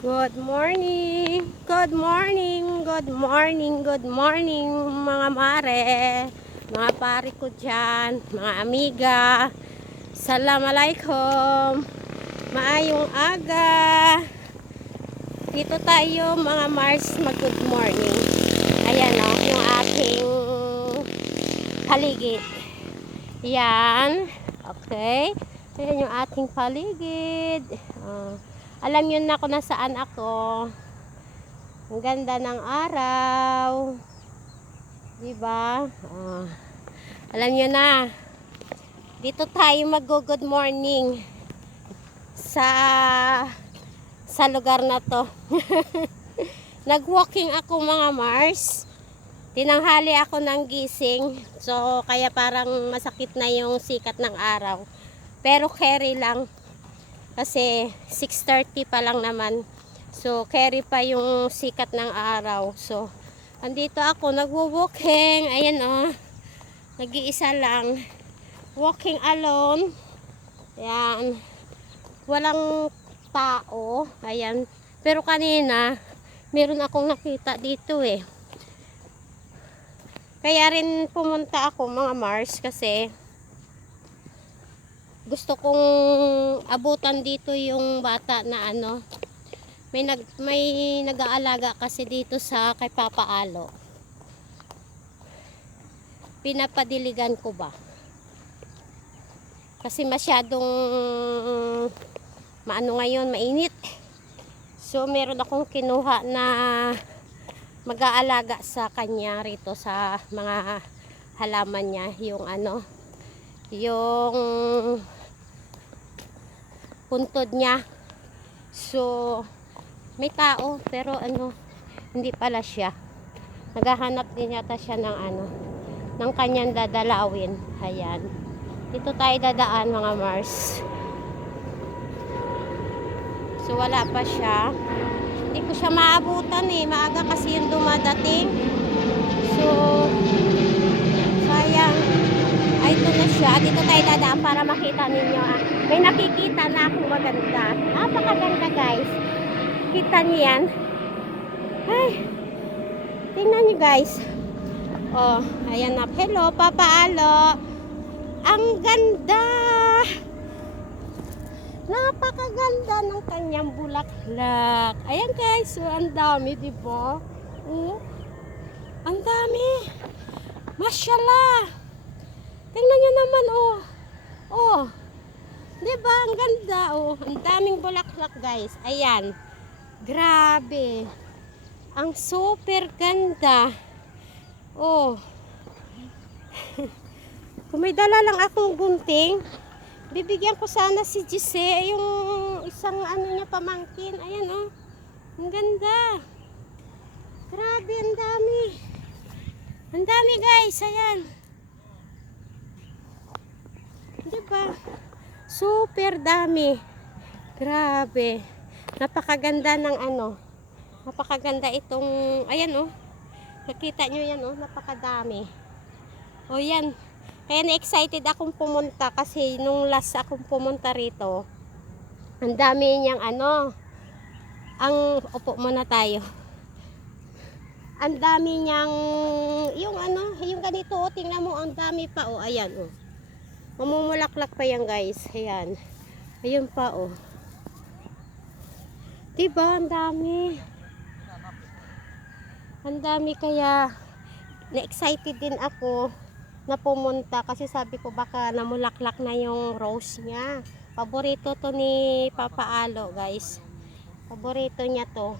Good morning! Good morning! Good morning! Good morning mga mare, mga pare ko dyan, mga amiga. Assalamualaikum. Maayong aga. Dito tayo mga Mars mag good morning. Ayan o, yung ating paligid. Yan. Okay. Ayan yung ating paligid. Alam nyo na kung nasaan ako. Ang ganda ng araw. Diba? Alam nyo na. Dito tayo mag-good morning sa lugar na to. Nag-walking ako mga Mars. Tinanghali ako ng gising. So, kaya parang masakit na yung sikat ng araw. Pero carry lang. Kasi 6:30 pa lang naman. So, carry pa yung sikat ng araw. So, andito ako, nagwo-walking. Ayan o. Nag-iisa lang. Walking alone. Ayan. Walang tao. Ayan. Pero kanina, meron akong nakita dito eh. Kaya rin pumunta ako mga Mars kasi gusto kong abutan dito yung bata na ano. May nag-aalaga kasi dito sa kay Papa Alo. Pinapadiligan ko ba? Kasi masyadong maano ngayon, mainit. So meron akong kinuha na mag-aalaga sa kanya rito sa mga halaman niya, yung ano, yung puntod niya. So may tao pero ano, hindi pala siya. Naghahanap din yata siya ng ano, ng kanyang dadalawin. Ayan. Dito tayo dadaan mga Mars. So wala pa siya. Hindi ko siya maabutan eh. Maaga kasi yung dumadating. So sayang. Ay, ito na siya. Dito tayo dadaan para makita ninyo. May nakikita na akong maganda. Napakaganda guys. Kita niyo yan. Ay, tingnan niyo guys. Oh, ayan na. Hello, Papa Alo. Ang ganda. Napakaganda ng kanyang bulaklak. Ayan guys, so ang dami, di ba? Oh, ang dami. Mashallah. Tingnan niyo naman, oh. Oh, di ba? Ang ganda, oh. Ang daming bulaklak, guys. Ayan. Grabe. Ang super ganda. Oh. Kung may dala lang akong gunting, bibigyan ko sana si Giselle yung isang ano niya pamangkin. Ayan oh. Ang ganda. Grabe, ang dami. Ang dami guys, ayan. Diba? Super dami. Grabe. Napakaganda ng ano. Napakaganda itong, ayan oh. Nakita nyo yan oh, napakadami. O yan. Kaya na-excited akong pumunta kasi nung last akong pumunta rito, ang dami niyang ano, upo muna tayo. Ang dami niyang, yung ano, yung ganito, oh, tingnan mo, ang dami pa, oh, ayan, oh. Mamumulaklak pa yan, guys, ayan. Ayun pa, oh. Diba, ang dami. Ang dami kaya, na-excited din ako na pumunta kasi sabi ko baka namulaklak na yung rose niya. Paborito to ni Papa Alo guys. Paborito niya to.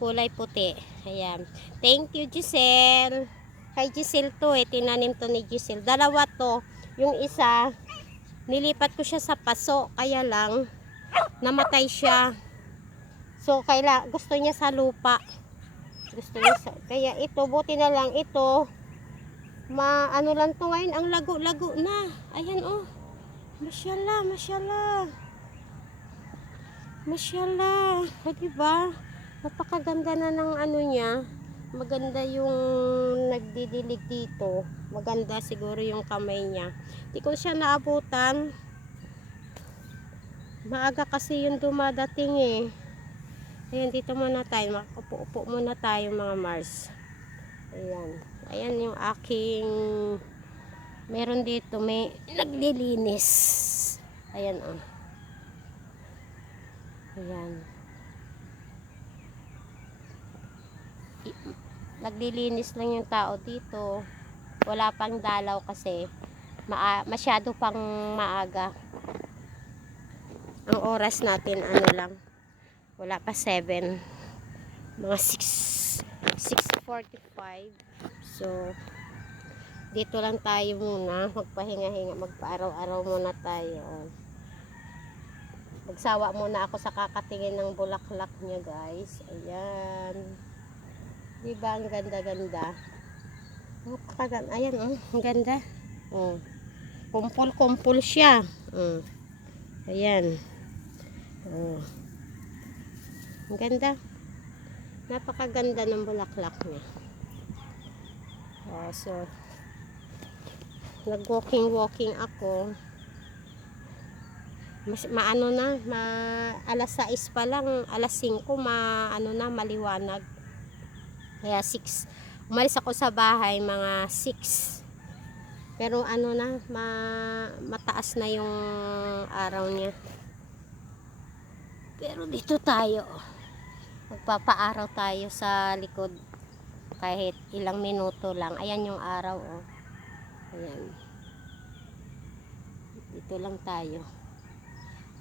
Kulay puti. Ayan. Thank you Giselle. Kay Giselle to eh. Tinanim to ni Giselle. Dalawa to. Yung isa nilipat ko siya sa paso. Kaya lang namatay siya. So gusto niya sa lupa. Gusto niya sa, kaya ito buti na lang ito. Ano lang to ngayon, ang lago-lago na. Ayan oh. Mashallah, mashallah. Mashallah. O diba? Napakaganda na ng ano niya. Maganda yung nagdidilig dito. Maganda siguro yung kamay niya. Di ko siya naabutan. Maaga kasi yung dumadating eh. Ayan, dito muna tayo. Makaupo-upo muna tayo mga Mars. Ayan. Ayan yung aking... Meron dito, may naglilinis. Ayan, oh. Ayan. Naglilinis lang yung tao dito. Wala pang dalaw kasi masyado pang maaga. Ang oras natin ano lang, wala pa 7, mga 6:45. So dito lang tayo muna, magpahinga-hinga, magpa-araw-araw muna tayo. Magsawa muna ako sa kakatingin ng bulaklak niya, guys. Ayan, diba ang ganda-ganda? Ayan, oh, ang ganda. Oh, kumpul-kumpul siya. Ayan. Oh, ang ganda. Napakaganda ng bulaklak niya. Oh, so nag-walking ako. Maano na, alas 6 pa lang, alas 5 maano na, maliwanag. Kaya 6, umalis ako sa bahay mga 6. Pero ano na, mataas na yung araw niya. Pero dito tayo, magpapaaraw tayo sa likod kahit ilang minuto lang. Ayan yung araw, oh. Ayan. Dito lang tayo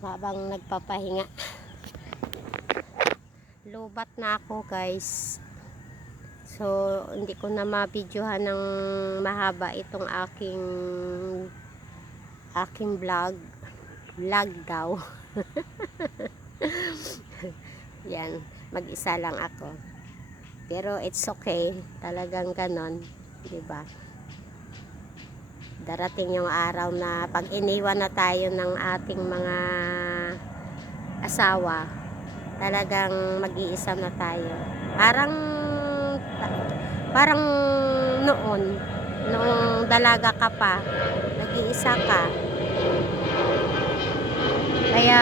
habang nagpapahinga. Lobat na ako, guys. So hindi ko na ma-videohan ng mahaba itong aking vlog daw. Yan, mag-isa lang ako. Pero it's okay, talagang ganon, 'di ba? Darating yung araw na pag iniwan na tayo ng ating mga asawa, talagang mag-iisa na tayo. Parang nung dalaga ka pa, nag-iisa ka. Kaya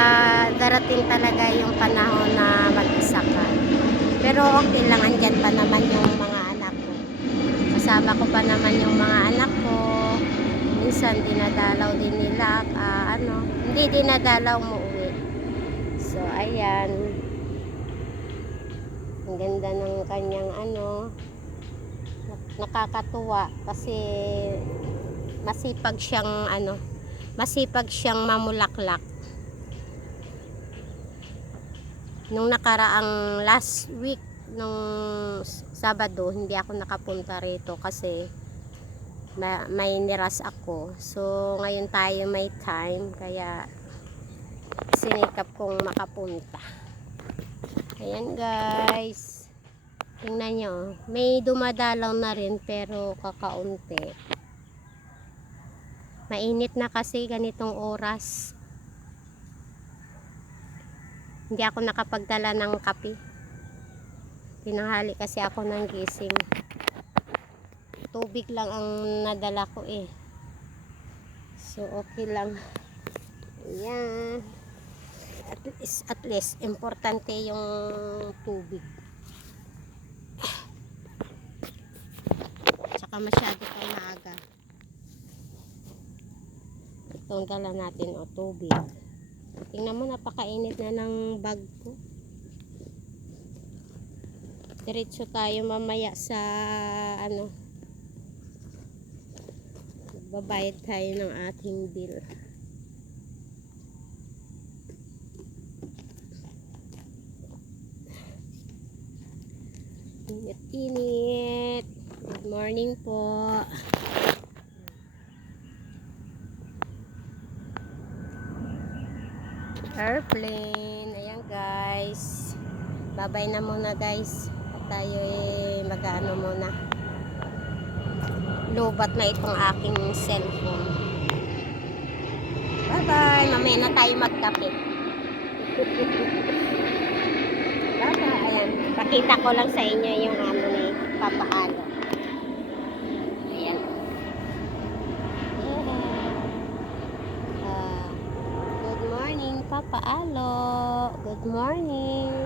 darating talaga yung panahon na mag-isa ka. Pero okay lang, andyan pa naman yung mga anak ko. Kasama ko pa naman yung mga anak ko. Minsan dinadalaw din nila, hindi dinadalaw, umuwi. So ayan, ang ganda ng kanyang nakakatuwa kasi masipag siyang mamulaklak. Nung nakaraang last week, nung Sabado, hindi ako nakapunta rito kasi may niras ako. So ngayon tayo may time, kaya sinikap kong makapunta. Ayan, guys, tingnan nyo, may dumadalaw na rin pero kakaunti. Mainit na kasi ganitong oras. Hindi ako nakapagdala ng kape. Tinanghali kasi ako ng gising. Tubig lang ang nadala ko eh. So okay lang. Ayan. At least importante yung tubig. Tsaka masyado pang maaga. Itong dala natin, tubig. Tingnan mo, napakainit na ng bag ko. Diretso tayo mamaya sa babayad tayo ng ating bill. Init. Good morning po. Airplane. Ayan, guys. Babay na muna, guys. At tayo mag-ano muna. Lobat na itong aking cellphone. Bye-bye. Mamaya na tayo magkape. Bye-bye. Ayan. Pakita ko lang sa inyo yung ni Papa Alo. Ayan. Good morning, Papa Alo. Good morning.